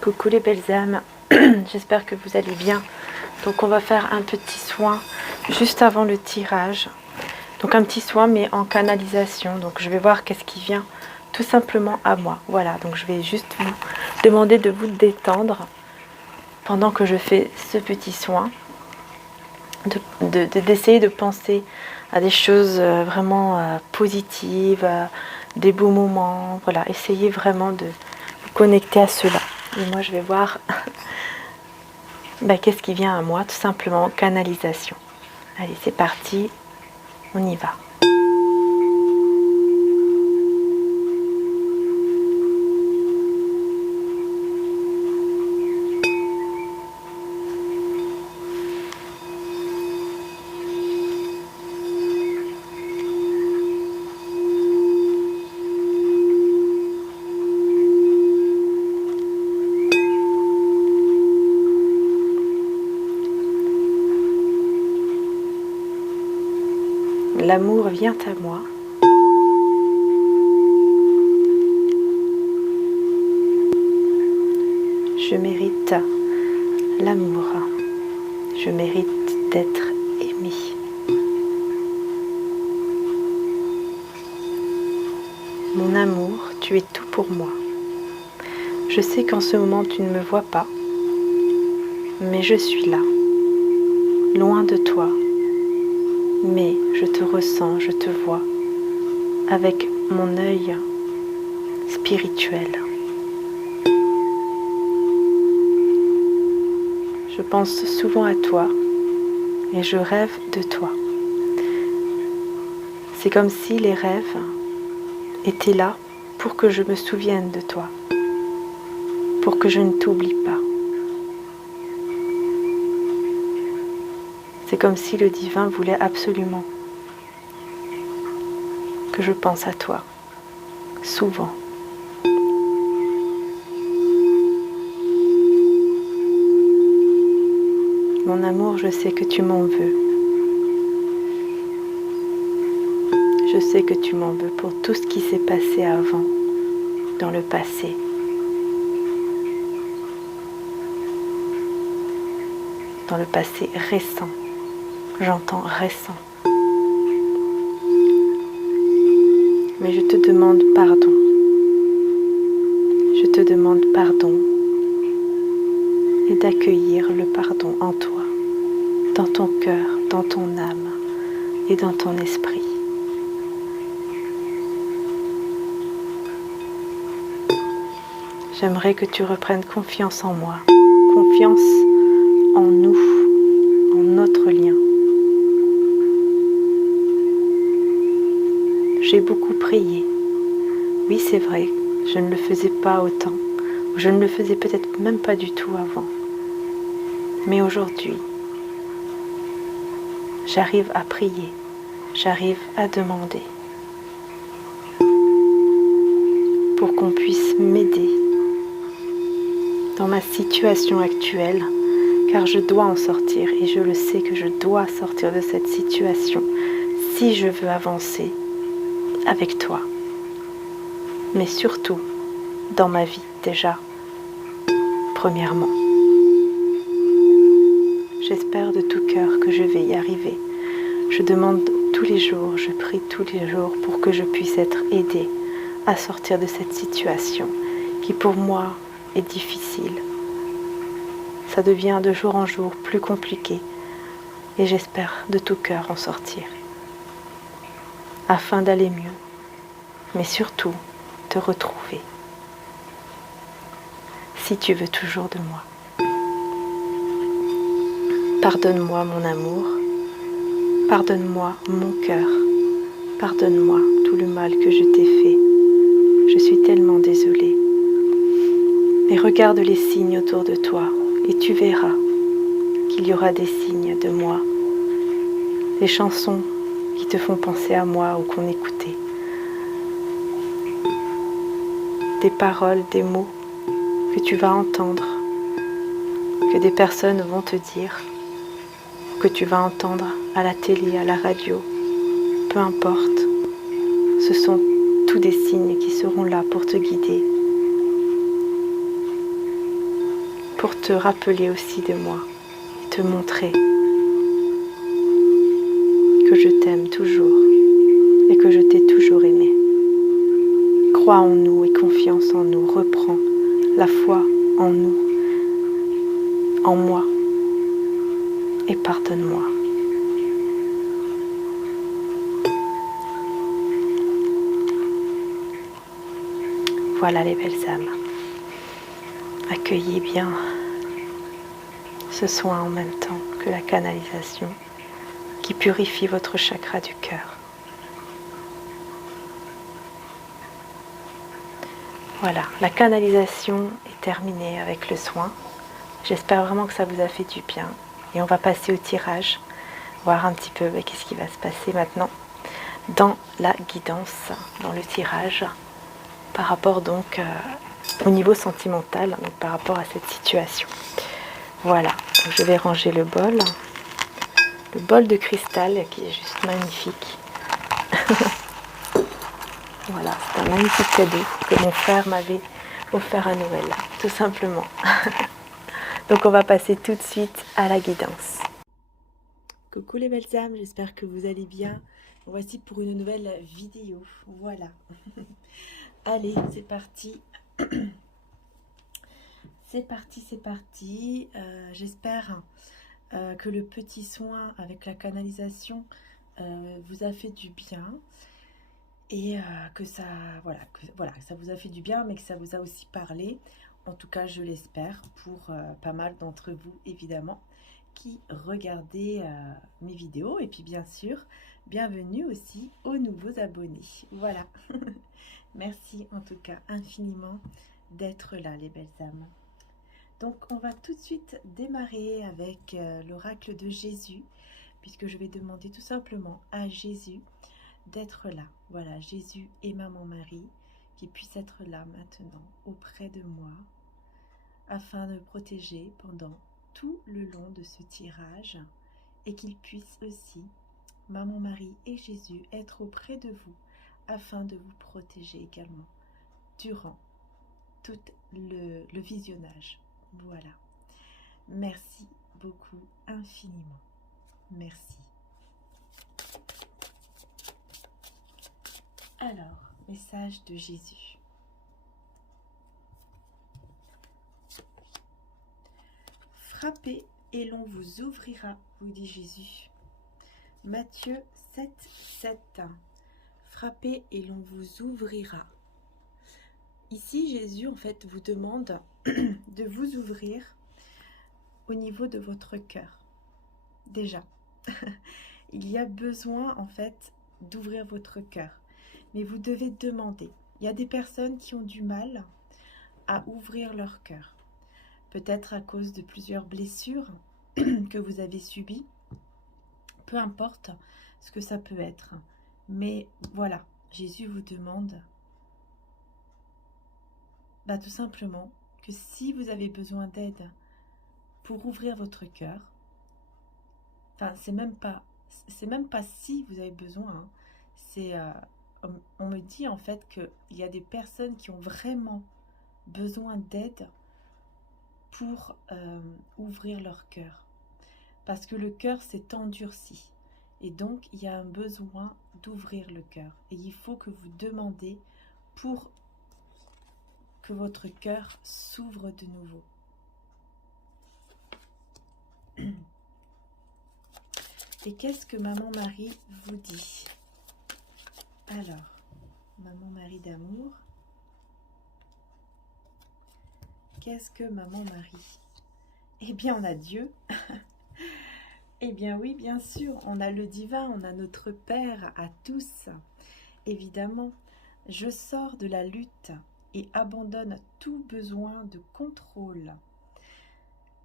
Coucou les belles âmes, j'espère que vous allez bien. Donc on va faire un petit soin juste avant le tirage. Donc un petit soin mais en canalisation. Donc je vais voir qu'est-ce qui vient tout simplement à moi. Voilà, donc je vais juste vous demander de vous détendre pendant que je fais ce petit soin. D'essayer de penser à des choses vraiment positives, des beaux moments. Voilà, essayez vraiment de vous connecter à cela. Et moi je vais voir qu'est-ce qui vient à moi, tout simplement, canalisation. Allez, c'est parti, on y va. L'amour vient à moi. Je mérite l'amour. Je mérite d'être aimée. Mon amour, tu es tout pour moi. Je sais qu'en ce moment tu ne me vois pas, mais je suis là, loin de toi. Mais je te ressens, je te vois, avec mon œil spirituel. Je pense souvent à toi et je rêve de toi. C'est comme si les rêves étaient là pour que je me souvienne de toi, pour que je ne t'oublie pas. C'est comme si le divin voulait absolument que je pense à toi, souvent. Mon amour, je sais que tu m'en veux. Je sais que tu m'en veux pour tout ce qui s'est passé avant, dans le passé. Dans le passé récent. J'entends récent. Mais je te demande pardon. Je te demande pardon et d'accueillir le pardon en toi, dans ton cœur, dans ton âme et dans ton esprit. J'aimerais que tu reprennes confiance en moi, confiance en nous, en notre lien. J'ai beaucoup prié. Oui, c'est vrai, je ne le faisais pas autant. Je ne le faisais peut-être même pas du tout avant. Mais aujourd'hui, j'arrive à prier, j'arrive à demander pour qu'on puisse m'aider dans ma situation actuelle, car je dois en sortir et je le sais que je dois sortir de cette situation si je veux avancer avec toi, mais surtout dans ma vie déjà, premièrement. J'espère de tout cœur que je vais y arriver. Je demande tous les jours, je prie tous les jours pour que je puisse être aidée à sortir de cette situation qui pour moi est difficile. Ça devient de jour en jour plus compliqué et j'espère de tout cœur en sortir afin d'aller mieux, mais surtout te retrouver si tu veux toujours de moi. Pardonne-moi mon amour, pardonne-moi mon cœur, pardonne-moi tout le mal que je t'ai fait. Je suis tellement désolée. Mais regarde les signes autour de toi et tu verras qu'il y aura des signes de moi, des chansons qui te font penser à moi ou qu'on écoutait, des paroles, des mots que tu vas entendre, que des personnes vont te dire, que tu vas entendre à la télé, à la radio, peu importe. Ce sont tous des signes qui seront là pour te guider. pour te rappeler aussi de moi et te montrer que je t'aime toujours et que je t'ai toujours aimé. Crois en nous et confiance en nous. Reprends la foi en nous, en moi, et pardonne-moi. Voilà les belles âmes. Accueillez bien ce soin en même temps que la canalisation qui purifie votre chakra du cœur. Voilà, la canalisation est terminée avec le soin. J'espère vraiment que ça vous a fait du bien. Et on va passer au tirage, voir un petit peu qu'est-ce qui va se passer maintenant dans la guidance, dans le tirage, par rapport donc au niveau sentimental, donc par rapport à cette situation. Voilà, donc je vais ranger le bol de cristal qui est juste magnifique. Voilà, c'est un magnifique cadeau que mon frère m'avait offert à Noël, tout simplement. Donc on va passer tout de suite à la guidance. Coucou les belles âmes, j'espère que vous allez bien. Voici pour une nouvelle vidéo. Voilà. Allez, c'est parti. C'est parti, c'est parti. J'espère que le petit soin avec la canalisation vous a fait du bien. Et que ça, voilà, que ça vous a fait du bien, mais que ça vous a aussi parlé. En tout cas, je l'espère pour pas mal d'entre vous, évidemment, qui regardez mes vidéos. Et puis, bien sûr, bienvenue aussi aux nouveaux abonnés. Voilà. Merci en tout cas infiniment d'être là, les belles âmes. Donc, on va tout de suite démarrer avec l'oracle de Jésus, puisque je vais demander tout simplement à Jésus d'être là. Voilà, Jésus et Maman Marie qui puissent être là maintenant auprès de moi afin de me protéger pendant tout le long de ce tirage et qu'ils puissent aussi, Maman Marie et Jésus, être auprès de vous afin de vous protéger également durant tout le visionnage. Voilà. Merci beaucoup, infiniment. Merci. Alors, message de Jésus. Frappez et l'on vous ouvrira, vous dit Jésus. Matthieu 7, 7. Frappez et l'on vous ouvrira. Ici, Jésus, en fait, vous demande de vous ouvrir au niveau de votre cœur. Déjà, il y a besoin, en fait, d'ouvrir votre cœur. Mais vous devez demander. Il y a des personnes qui ont du mal à ouvrir leur cœur. Peut-être à cause de plusieurs blessures que vous avez subies. Peu importe ce que ça peut être. Mais voilà, Jésus vous demande tout simplement que si vous avez besoin d'aide pour ouvrir votre cœur, enfin c'est même pas si vous avez besoin, hein, c'est on me dit en fait qu'il y a des personnes qui ont vraiment besoin d'aide pour ouvrir leur cœur. Parce que le cœur s'est endurci. Et donc, il y a un besoin d'ouvrir le cœur. Et il faut que vous demandez pour que votre cœur s'ouvre de nouveau. Et qu'est-ce que Maman Marie vous dit? Alors, Maman Marie d'amour, qu'est-ce que Maman Marie? Eh bien, on a Dieu. Eh bien oui, bien sûr, on a le divin, on a notre Père à tous. Évidemment, je sors de la lutte et abandonne tout besoin de contrôle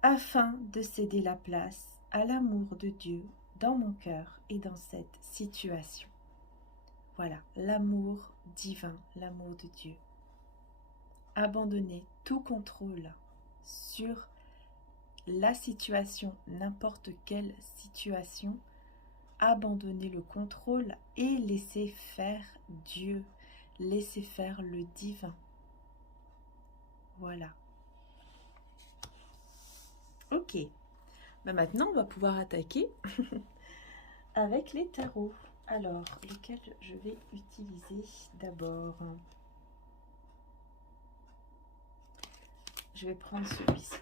afin de céder la place à l'amour de Dieu dans mon cœur et dans cette situation. Voilà, l'amour divin, l'amour de Dieu. Abandonner tout contrôle sur la situation, n'importe quelle situation, abandonner le contrôle et laisser faire Dieu, laisser faire le divin. Voilà. Ok, ben maintenant on va pouvoir attaquer avec les tarots. Alors, lesquels je vais utiliser d'abord? Je vais prendre celui-ci.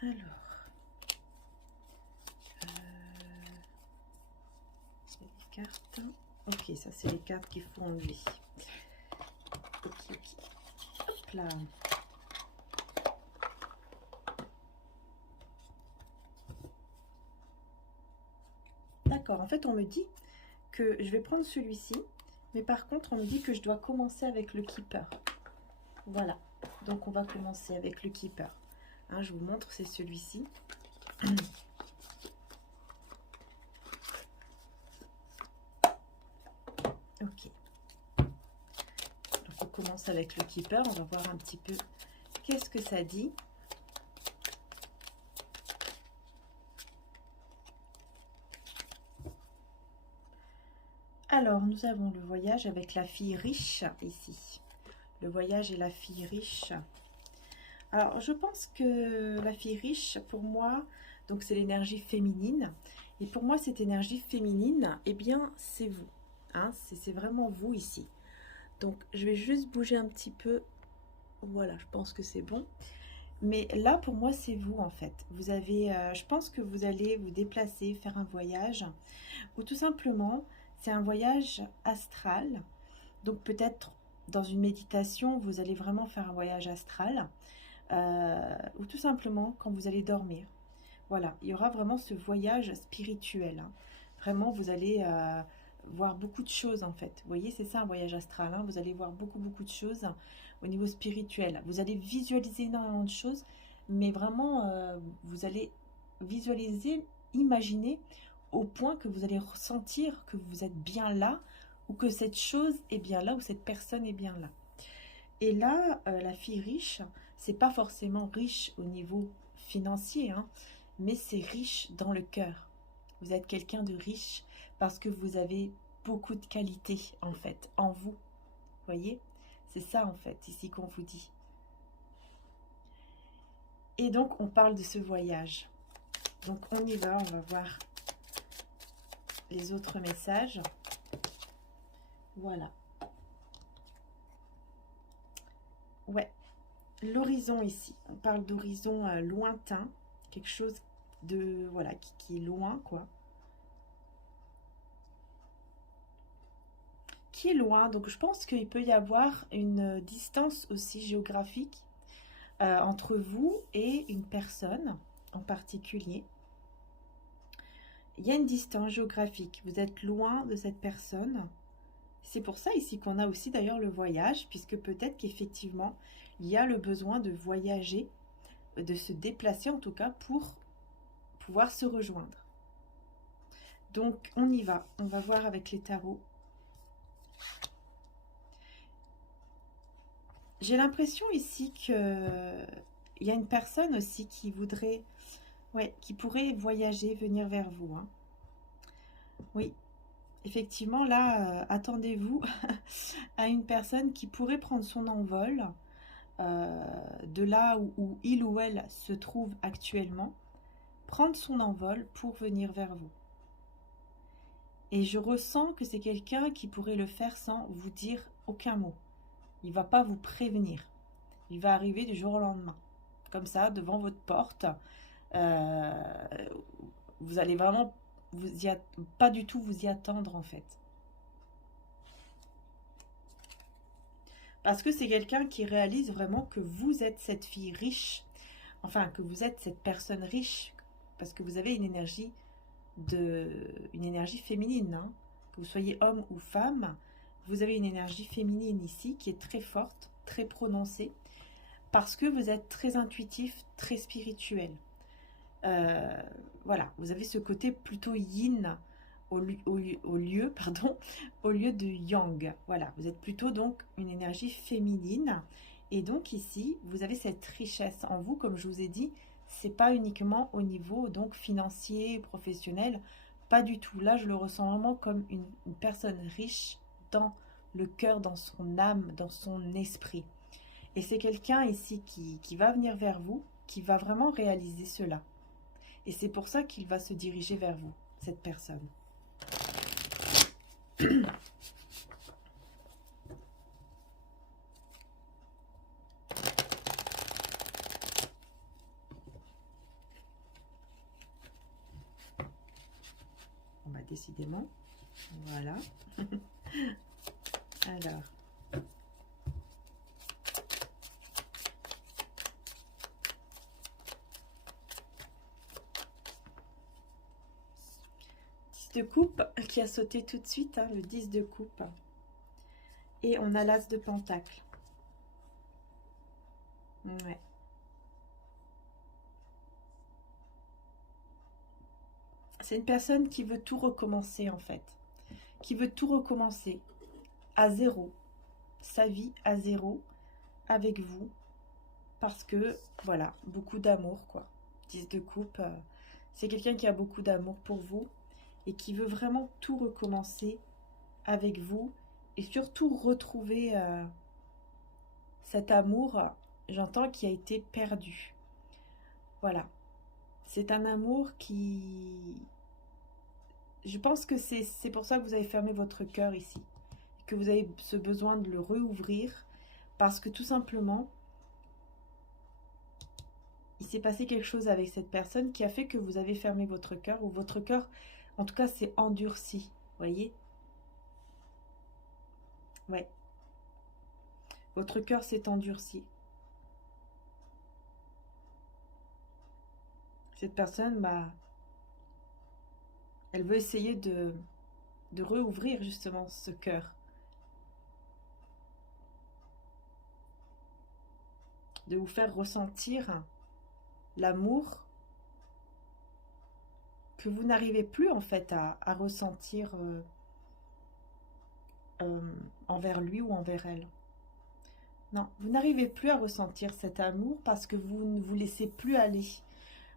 Alors, les cartes. Ok, ça c'est les cartes qu'il faut enlever. Ok, ok. Hop là. D'accord, en fait on me dit que je vais prendre celui-ci, mais par contre on me dit que je dois commencer avec le Keeper. Voilà, donc on va commencer avec le Keeper. Hein, je vous montre, c'est celui-ci. Ok. Donc on commence avec le Keeper, on va voir un petit peu qu'est-ce que ça dit. Alors, nous avons le voyage avec la fille riche ici. Le voyage et la fille riche. Alors, je pense que la fille riche, pour moi, donc c'est l'énergie féminine. Et pour moi, cette énergie féminine, eh bien, c'est vous. Hein, c'est vraiment vous ici. Donc, je vais juste bouger un petit peu. Voilà, je pense que c'est bon. Mais là, pour moi, c'est vous, en fait. Vous avez, je pense que vous allez vous déplacer, faire un voyage. Ou tout simplement, c'est un voyage astral. Donc, peut-être dans une méditation, vous allez vraiment faire un voyage astral. Ou tout simplement quand vous allez dormir. Voilà, il y aura vraiment ce voyage spirituel. Hein. Vraiment, vous allez voir beaucoup de choses en fait. Vous voyez, c'est ça un voyage astral. Hein. Vous allez voir beaucoup de choses au niveau spirituel. Vous allez visualiser énormément de choses, mais vraiment, vous allez visualiser, imaginer au point que vous allez ressentir que vous êtes bien là, ou que cette chose est bien là, ou cette personne est bien là. Et là, la fille riche, c'est pas forcément riche au niveau financier, hein, mais c'est riche dans le cœur. Vous êtes quelqu'un de riche parce que vous avez beaucoup de qualités, en fait, en vous. Voyez? C'est ça, en fait, ici qu'on vous dit. Et donc, on parle de ce voyage. Donc, on y va, on va voir les autres messages. Voilà. Ouais, l'horizon ici. On parle d'horizon lointain, quelque chose de, voilà, qui est loin, quoi. Qui est loin, donc je pense qu'il peut y avoir une distance aussi géographique entre vous et une personne en particulier. Il y a une distance géographique, vous êtes loin de cette personne. C'est pour ça ici qu'on a aussi d'ailleurs le voyage, puisque peut-être qu'effectivement, il y a le besoin de voyager, de se déplacer en tout cas pour pouvoir se rejoindre. Donc on y va, on va voir avec les tarots. J'ai l'impression ici que il y a une personne aussi qui voudrait, ouais, qui pourrait voyager, venir vers vous. Hein. Oui, effectivement, là, attendez-vous à une personne qui pourrait prendre son envol de là où il ou elle se trouve actuellement, prendre son envol pour venir vers vous. Et je ressens que c'est quelqu'un qui pourrait le faire sans vous dire aucun mot. Il ne va pas vous prévenir. Il va arriver du jour au lendemain. Comme ça, devant votre porte. Vous allez vraiment pas du tout vous y attendre en fait. Parce que c'est quelqu'un qui réalise vraiment que vous êtes cette fille riche. Enfin, que vous êtes cette personne riche. Parce que vous avez une énergie féminine. Hein. Que vous soyez homme ou femme, vous avez une énergie féminine ici qui est très forte, très prononcée. Parce que vous êtes très intuitif, très spirituel. Voilà, vous avez ce côté plutôt yin au lieu de yang. Voilà, vous êtes plutôt donc une énergie féminine. Et donc ici, vous avez cette richesse en vous, comme je vous ai dit, c'est pas uniquement au niveau donc financier, professionnel. Pas du tout. Là, je le ressens vraiment comme une personne riche dans le cœur, dans son âme, dans son esprit. Et c'est quelqu'un ici qui va venir vers vous, qui va vraiment réaliser cela. Et c'est pour ça qu'il va se diriger vers vous, cette personne. Décidément. Voilà. Alors. De coupe qui a sauté tout de suite, hein, le 10 de coupe. Et on a l'as de pentacle. Ouais. C'est une personne qui veut tout recommencer en fait. Qui veut tout recommencer à zéro. Sa vie à zéro avec vous. Parce que, voilà, beaucoup d'amour quoi. 10 de coupe, c'est quelqu'un qui a beaucoup d'amour pour vous. Et qui veut vraiment tout recommencer avec vous. Et surtout retrouver cet amour, j'entends, qui a été perdu. Voilà. C'est un amour qui... Je pense que c'est pour ça que vous avez fermé votre cœur ici. Que vous avez ce besoin de le rouvrir. Parce que tout simplement, il s'est passé quelque chose avec cette personne qui a fait que vous avez fermé votre cœur. Ou votre cœur, en tout cas, s'est endurci. Vous voyez? Ouais. Votre cœur s'est endurci. Cette personne, bah, elle veut essayer de rouvrir justement ce cœur. De vous faire ressentir l'amour que vous n'arrivez plus en fait à ressentir envers lui ou envers elle. Non, vous n'arrivez plus à ressentir cet amour parce que vous ne vous laissez plus aller.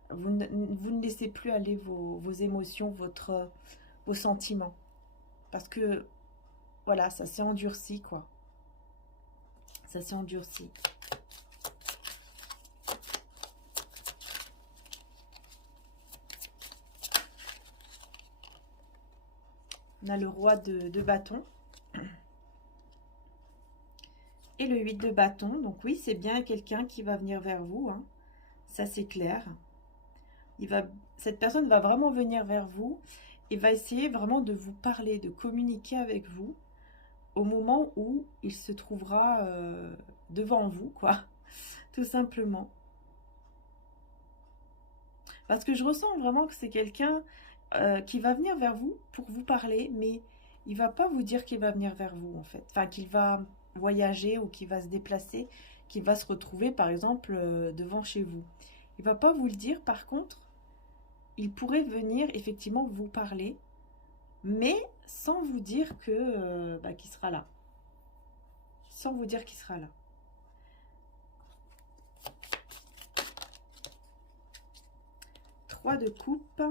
Vous ne laissez plus aller vos émotions, vos sentiments. Parce que, voilà, ça s'est endurci, quoi. Ça s'est endurci. On a le roi de bâton. Et le 8 de bâton. Donc oui, c'est bien quelqu'un qui va venir vers vous. Hein. Ça, c'est clair. Cette personne va vraiment venir vers vous et va essayer vraiment de vous parler, de communiquer avec vous au moment où il se trouvera devant vous, quoi. Tout simplement. Parce que je ressens vraiment que c'est quelqu'un qui va venir vers vous pour vous parler, mais il va pas vous dire qu'il va venir vers vous, en fait. Enfin, qu'il va voyager ou qu'il va se déplacer, qu'il va se retrouver, par exemple, devant chez vous. Il va pas vous le dire, par contre, il pourrait venir effectivement vous parler, mais sans vous dire que qu'il sera là. Sans vous dire qu'il sera là. Trois de coupe.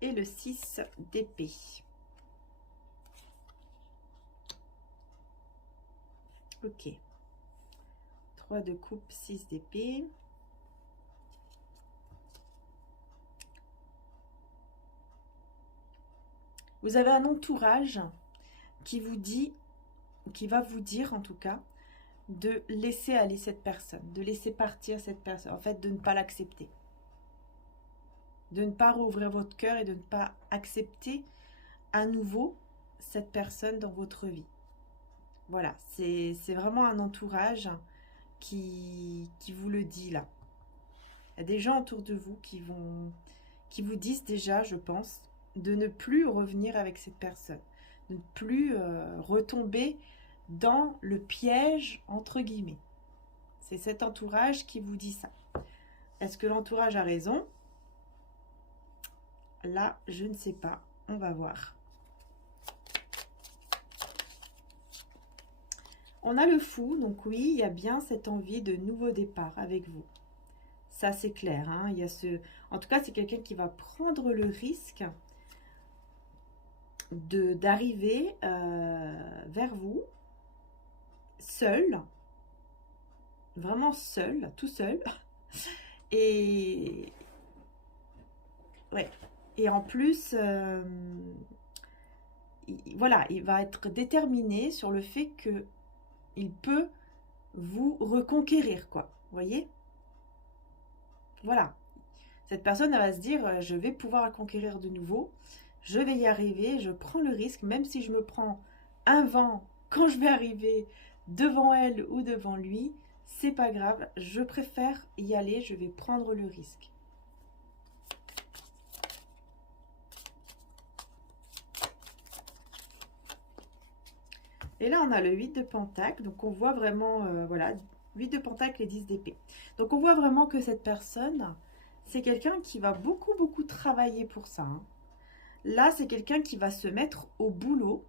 Et le 6 d'épée. Ok. 3 de coupe, 6 d'épée. Vous avez un entourage qui vous dit, qui va vous dire en tout cas, de laisser aller cette personne, de laisser partir cette personne, en fait de ne pas l'accepter. De ne pas rouvrir votre cœur et de ne pas accepter à nouveau cette personne dans votre vie. Voilà, c'est vraiment un entourage qui vous le dit là. Il y a des gens autour de vous qui vous disent déjà, je pense, de ne plus revenir avec cette personne, de ne plus retomber dans le piège, entre guillemets. C'est cet entourage qui vous dit ça. Est-ce que l'entourage a raison ? Là, je ne sais pas. On va voir. On a le fou. Donc oui, il y a bien cette envie de nouveau départ avec vous. Ça, c'est clair, hein. Il y a en tout cas, c'est quelqu'un qui va prendre le risque d'arriver vers vous seul, vraiment seul, tout seul. Et ouais. Et en plus, voilà, il va être déterminé sur le fait que il peut vous reconquérir, quoi. Vous voyez? Voilà. Cette personne, elle va se dire, je vais pouvoir conquérir de nouveau, je vais y arriver, je prends le risque, même si je me prends un vent quand je vais arriver devant elle ou devant lui, c'est pas grave, je préfère y aller, je vais prendre le risque. Et là, on a le 8 de Pentacle, donc on voit vraiment, voilà, 8 de Pentacle et 10 d'épée. Donc on voit vraiment que cette personne, c'est quelqu'un qui va beaucoup, beaucoup travailler pour ça, hein. Là, c'est quelqu'un qui va se mettre au boulot,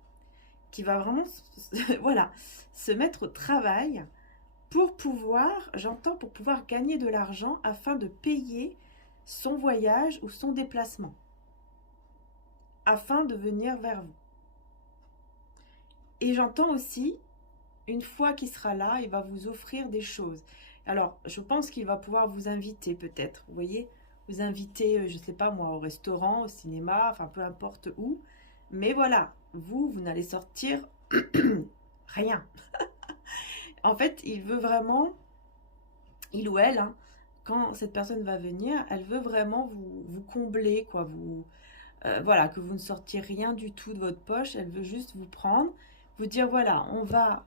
qui va vraiment, voilà, se mettre au travail pour pouvoir, j'entends, pour pouvoir gagner de l'argent afin de payer son voyage ou son déplacement, afin de venir vers vous. Et j'entends aussi, une fois qu'il sera là, il va vous offrir des choses. Alors, je pense qu'il va pouvoir vous inviter peut-être, vous voyez, vous inviter, je ne sais pas moi, au restaurant, au cinéma, enfin peu importe où. Mais voilà, vous n'allez sortir rien. En fait, il veut vraiment, il ou elle, hein, quand cette personne va venir, elle veut vraiment vous combler, quoi, voilà, que vous ne sortiez rien du tout de votre poche. Elle veut juste vous prendre, vous dire, voilà, on va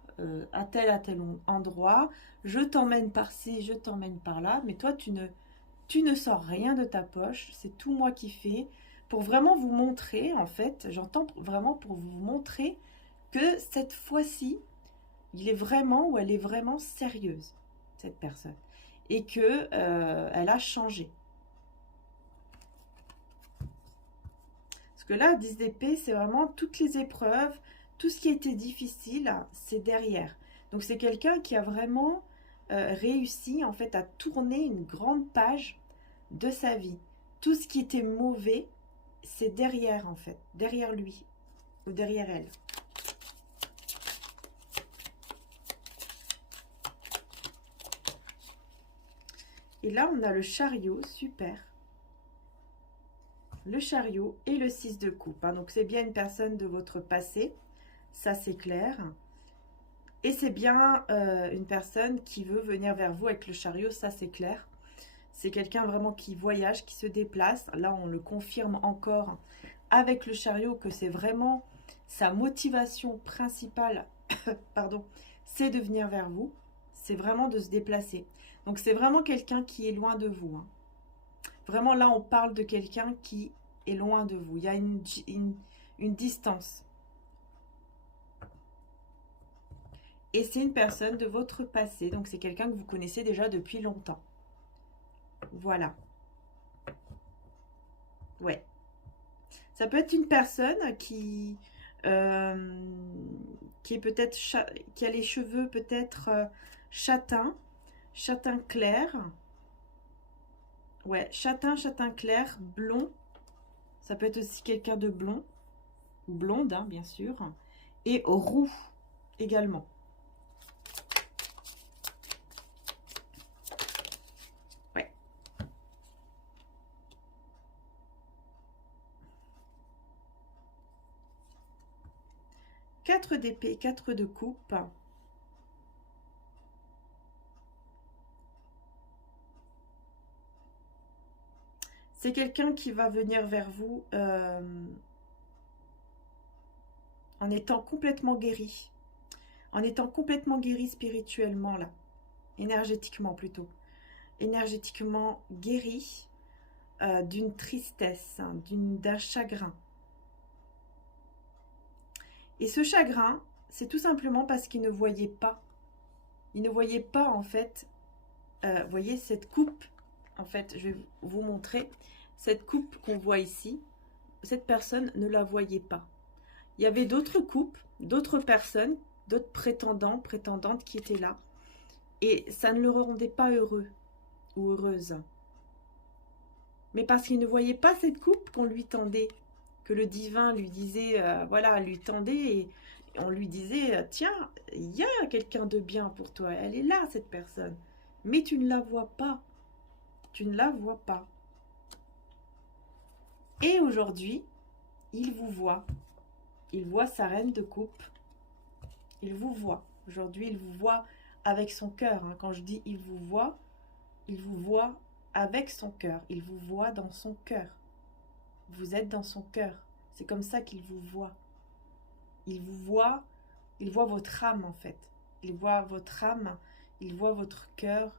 à tel endroit, je t'emmène par-ci, je t'emmène par-là, mais toi, tu ne sors rien de ta poche, c'est tout moi qui fais, pour vraiment vous montrer, en fait, j'entends vraiment pour vous montrer que cette fois-ci, il est vraiment ou elle est vraiment sérieuse, cette personne, et que elle a changé. Parce que là, 10 d'épée, c'est vraiment toutes les épreuves, tout ce qui était difficile, c'est derrière. Donc c'est quelqu'un qui a vraiment réussi en fait à tourner une grande page de sa vie. Tout ce qui était mauvais, c'est derrière en fait, derrière lui ou derrière elle. Et là, on a le chariot, super. Le chariot et le 6 de coupe, hein. Donc c'est bien une personne de votre passé, ça c'est clair. Et c'est bien une personne qui veut venir vers vous avec le chariot, ça c'est clair. C'est quelqu'un vraiment qui voyage, qui se déplace. Là, on le confirme encore avec le chariot que c'est vraiment sa motivation principale, pardon, c'est de venir vers vous. C'est vraiment de se déplacer. Donc, c'est vraiment quelqu'un qui est loin de vous, hein. Vraiment, là, on parle de quelqu'un qui est loin de vous. Il y a une distance. Et c'est une personne de votre passé. Donc, c'est quelqu'un que vous connaissez déjà depuis longtemps. Voilà. Ouais. Ça peut être une personne qui est peut-être qui a les cheveux peut-être châtain clair. Ouais, châtain clair, blond. Ça peut être aussi quelqu'un de blond ou blonde, hein, bien sûr. Et roux également. Ouais. 4 d'épée, 4 de coupe. C'est quelqu'un qui va venir vers vous en étant complètement guéri. En étant complètement guéri spirituellement, là. Énergétiquement plutôt. Énergétiquement guéri d'une tristesse, hein, d'un chagrin. Et ce chagrin, c'est tout simplement parce qu'il ne voyait pas. Il ne voyait pas, en fait, vous voyez, cette coupe. En fait, je vais vous montrer. Cette coupe qu'on voit ici, cette personne ne la voyait pas. Il y avait d'autres coupes, d'autres personnes, d'autres prétendants, prétendantes qui étaient là. Et ça ne le rendait pas heureux. ou heureuse. Mais parce qu'il ne voyait pas cette coupe qu'on lui tendait, que le divin lui disait, voilà, lui tendait et on lui disait, tiens, il y a quelqu'un de bien pour toi, elle est là, cette personne. Mais tu ne la vois pas, tu ne la vois pas. Et aujourd'hui, il vous voit. Il voit sa reine de coupe. Il vous voit. Aujourd'hui, il vous voit avec son cœur. Hein. Quand je dis il vous voit avec son cœur. Il vous voit dans son cœur. Vous êtes dans son cœur. C'est comme ça qu'il vous voit. Il voit votre âme en fait. Il voit votre âme, il voit votre cœur.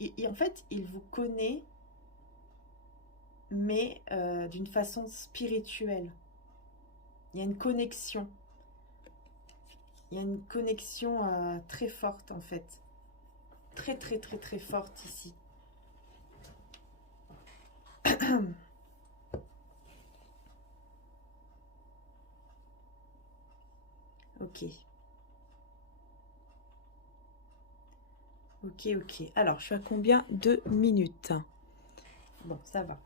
Et en fait, il vous connaît, mais d'une façon spirituelle. Il y a une connexion. Il y a une connexion très forte en fait. Très très très très forte ici. Ok. Ok, ok. Alors, je suis à combien de minutes? Bon, ça va.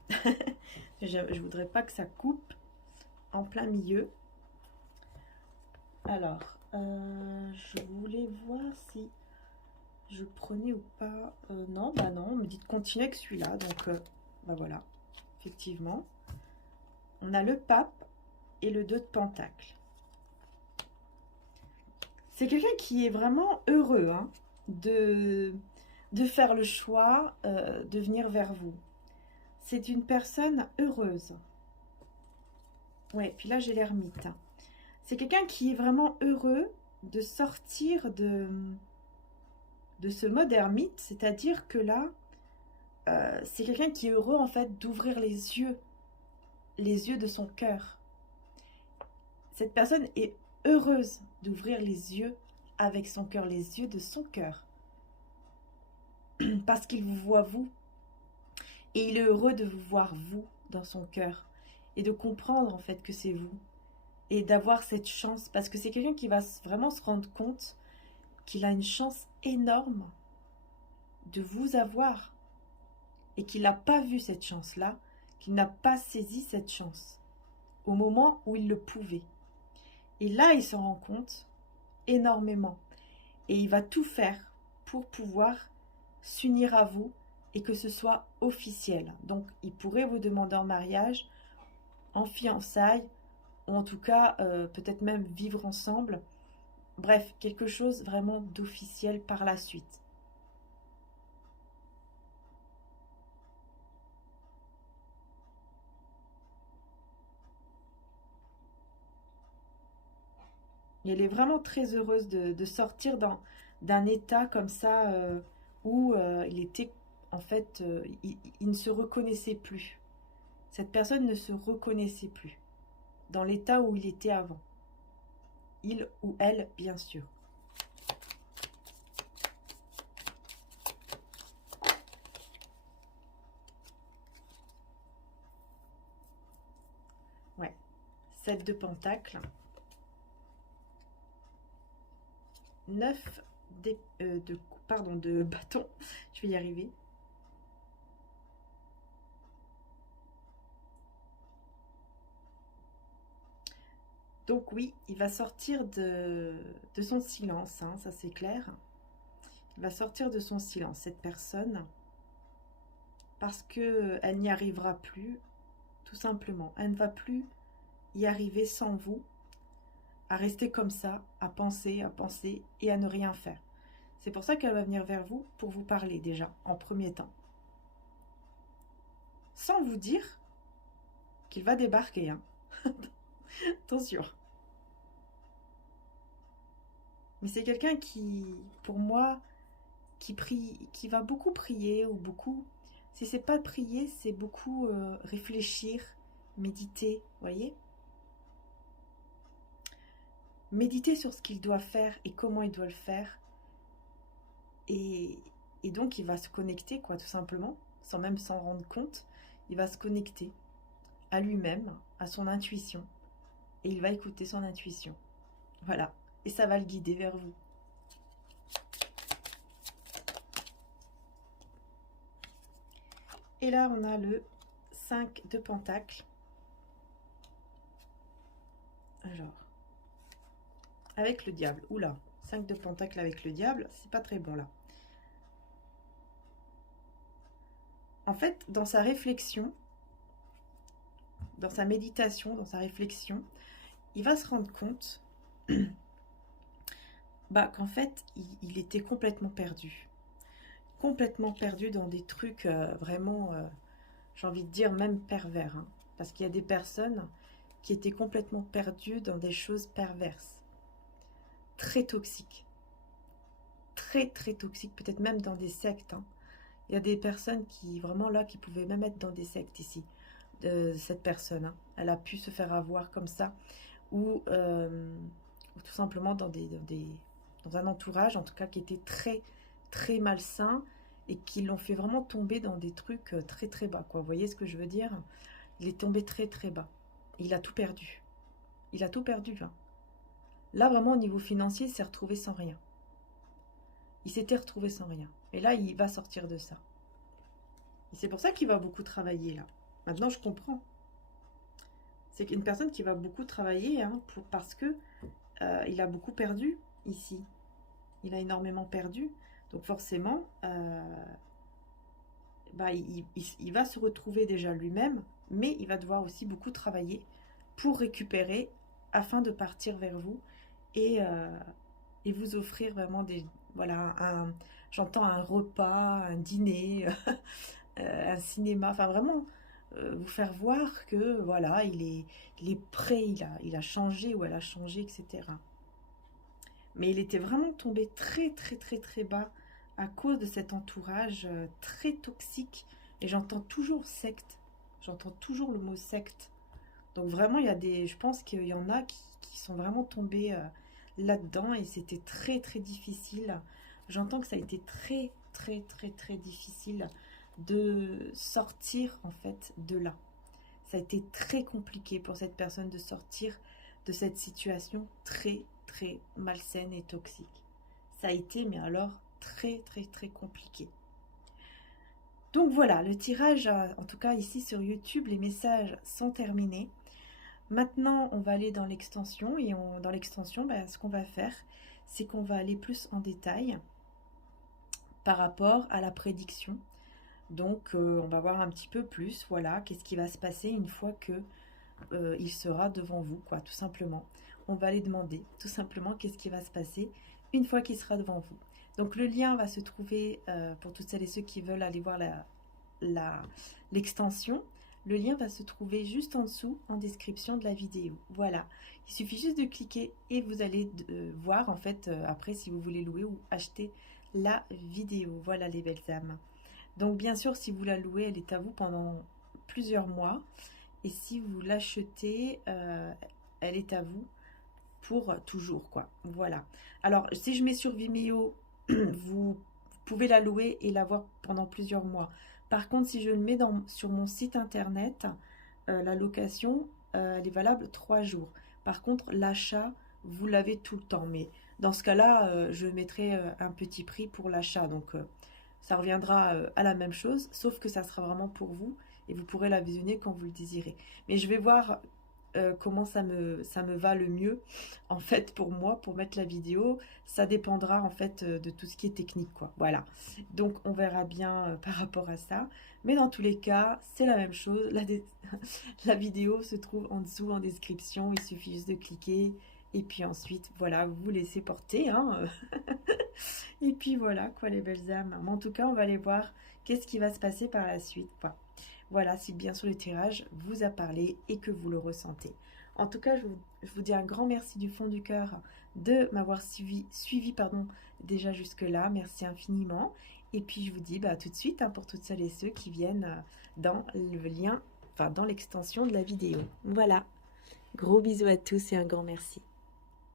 Je voudrais pas que ça coupe en plein milieu. Alors, je voulais voir si je prenais ou pas. Non, bah non, on me dit de continuer avec celui-là. Donc, bah voilà, effectivement. On a le pape et le 2 de pentacle. C'est quelqu'un qui est vraiment heureux hein, de faire le choix de venir vers vous. C'est une personne heureuse. Ouais, puis là j'ai l'ermite. C'est quelqu'un qui est vraiment heureux de sortir de ce mode ermite, c'est-à-dire que là, c'est quelqu'un qui est heureux en fait d'ouvrir les yeux de son cœur. Cette personne est heureuse d'ouvrir les yeux avec son cœur, les yeux de son cœur. Parce qu'il vous voit vous. Et il est heureux de vous voir vous dans son cœur. Et de comprendre en fait que c'est vous. Et d'avoir cette chance. Parce que c'est quelqu'un qui va vraiment se rendre compte qu'il a une chance énorme de vous avoir. Et qu'il n'a pas vu cette chance-là. Qu'il n'a pas saisi cette chance. Au moment où il le pouvait. Et là, il s'en rend compte énormément. Et il va tout faire pour pouvoir s'unir à vous et que ce soit officiel. Donc, il pourrait vous demander en mariage, en fiançailles, ou en tout cas, peut-être même vivre ensemble. Bref, quelque chose vraiment d'officiel par la suite. Et elle est vraiment très heureuse de sortir d'un état comme ça où il était, en fait, il ne se reconnaissait plus. Cette personne ne se reconnaissait plus dans l'état où il était avant. Il ou elle, bien sûr. Ouais. 7 de pentacle. 9 de bâton. Je vais y arriver. Donc oui, il va sortir de son silence, hein, ça c'est clair. Il va sortir de son silence, cette personne, parce qu'elle n'y arrivera plus, tout simplement. Elle ne va plus y arriver sans vous, à rester comme ça, à penser et à ne rien faire. C'est pour ça qu'elle va venir vers vous pour vous parler déjà, en premier temps. Sans vous dire qu'il va débarquer. Hein. Attention. Mais c'est quelqu'un qui, pour moi, qui prie, qui va beaucoup prier ou beaucoup. Si c'est pas prier, c'est beaucoup réfléchir, méditer, voyez. Méditer sur ce qu'il doit faire et comment il doit le faire. Et donc il va se connecter, quoi, tout simplement, sans même s'en rendre compte. Il va se connecter à lui-même, à son intuition. Et il va écouter son intuition. Voilà. Et ça va le guider vers vous. Et là, on a le 5 de Pentacle. Alors, avec le diable. Oula, 5 de Pentacle avec le diable, c'est pas très bon là. En fait, dans sa réflexion, dans sa méditation, dans sa réflexion, il va se rendre compte qu'en fait, il était complètement perdu. Complètement perdu dans des trucs vraiment, j'ai envie de dire, même pervers. Hein, parce qu'il y a des personnes qui étaient complètement perdues dans des choses perverses. Très toxiques. Très, très toxiques. Peut-être même dans des sectes. Hein. Il y a des personnes qui, vraiment là, qui pouvaient même être dans des sectes ici. Cette personne. Hein. Elle a pu se faire avoir comme ça. Ou tout simplement dans un entourage, en tout cas, qui était très, très malsain et qui l'ont fait vraiment tomber dans des trucs très, très bas. Quoi. Vous voyez ce que je veux dire? Il est tombé très, très bas. Il a tout perdu. Il a tout perdu. Hein. Là, vraiment, au niveau financier, il s'est retrouvé sans rien. Il s'était retrouvé sans rien. Et là, il va sortir de ça. Et c'est pour ça qu'il va beaucoup travailler, là. Maintenant, je comprends. C'est une personne qui va beaucoup travailler, hein, parce que il a beaucoup perdu ici. Il a énormément perdu. Donc forcément, il va se retrouver déjà lui-même, mais il va devoir aussi beaucoup travailler pour récupérer afin de partir vers vous et vous offrir vraiment j'entends un repas, un dîner, un cinéma, enfin vraiment vous faire voir que voilà, il est prêt, il a changé ou elle a changé, etc. Mais il était vraiment tombé très très très très bas à cause de cet entourage très toxique. Et j'entends toujours secte. J'entends toujours le mot secte. Donc vraiment, je pense qu'il y en a qui sont vraiment tombés là-dedans et c'était très très difficile. J'entends que ça a été très très très très difficile de sortir en fait de là. Ça a été très compliqué pour cette personne de sortir de cette situation très très malsaine et toxique. Ça a été, mais alors, très très très compliqué. Donc voilà, le tirage, en tout cas ici sur YouTube, les messages sont terminés. Maintenant, on va aller dans l'extension et dans l'extension, ce qu'on va faire, c'est qu'on va aller plus en détail par rapport à la prédiction. Donc, on va voir un petit peu plus, voilà, qu'est-ce qui va se passer une fois que il sera devant vous, quoi, tout simplement. On va aller demander, tout simplement, qu'est-ce qui va se passer une fois qu'il sera devant vous. Donc, le lien va se trouver, pour toutes celles et ceux qui veulent aller voir l'extension, le lien va se trouver juste en dessous, en description de la vidéo. Voilà, il suffit juste de cliquer et vous allez voir, en fait, après, si vous voulez louer ou acheter la vidéo. Voilà, les belles âmes. Donc, bien sûr, si vous la louez, elle est à vous pendant plusieurs mois. Et si vous l'achetez, elle est à vous pour toujours, quoi. Voilà. Alors, si je mets sur Vimeo, vous pouvez la louer et la voir pendant plusieurs mois. Par contre, si je le mets sur mon site internet, la location, elle est valable 3 jours. Par contre, l'achat, vous l'avez tout le temps. Mais dans ce cas-là, je mettrai un petit prix pour l'achat. Donc, ça reviendra à la même chose, sauf que ça sera vraiment pour vous et vous pourrez la visionner quand vous le désirez. Mais je vais voir comment ça me va le mieux, en fait, pour moi, pour mettre la vidéo. Ça dépendra, en fait, de tout ce qui est technique, quoi. Voilà. Donc, on verra bien par rapport à ça. Mais dans tous les cas, c'est la même chose. La vidéo se trouve en dessous, en description. Il suffit juste de cliquer. Et puis ensuite, voilà, vous vous laissez porter, hein. Et puis voilà, quoi, les belles âmes. Mais en tout cas, on va aller voir qu'est-ce qui va se passer par la suite, quoi. Voilà, si bien sûr le tirage vous a parlé et que vous le ressentez. En tout cas, je vous dis un grand merci du fond du cœur de m'avoir suivi déjà jusque-là. Merci infiniment. Et puis, je vous dis tout de suite, hein, pour toutes celles et ceux qui viennent dans le lien, dans l'extension de la vidéo. Voilà. Gros bisous à tous et un grand merci.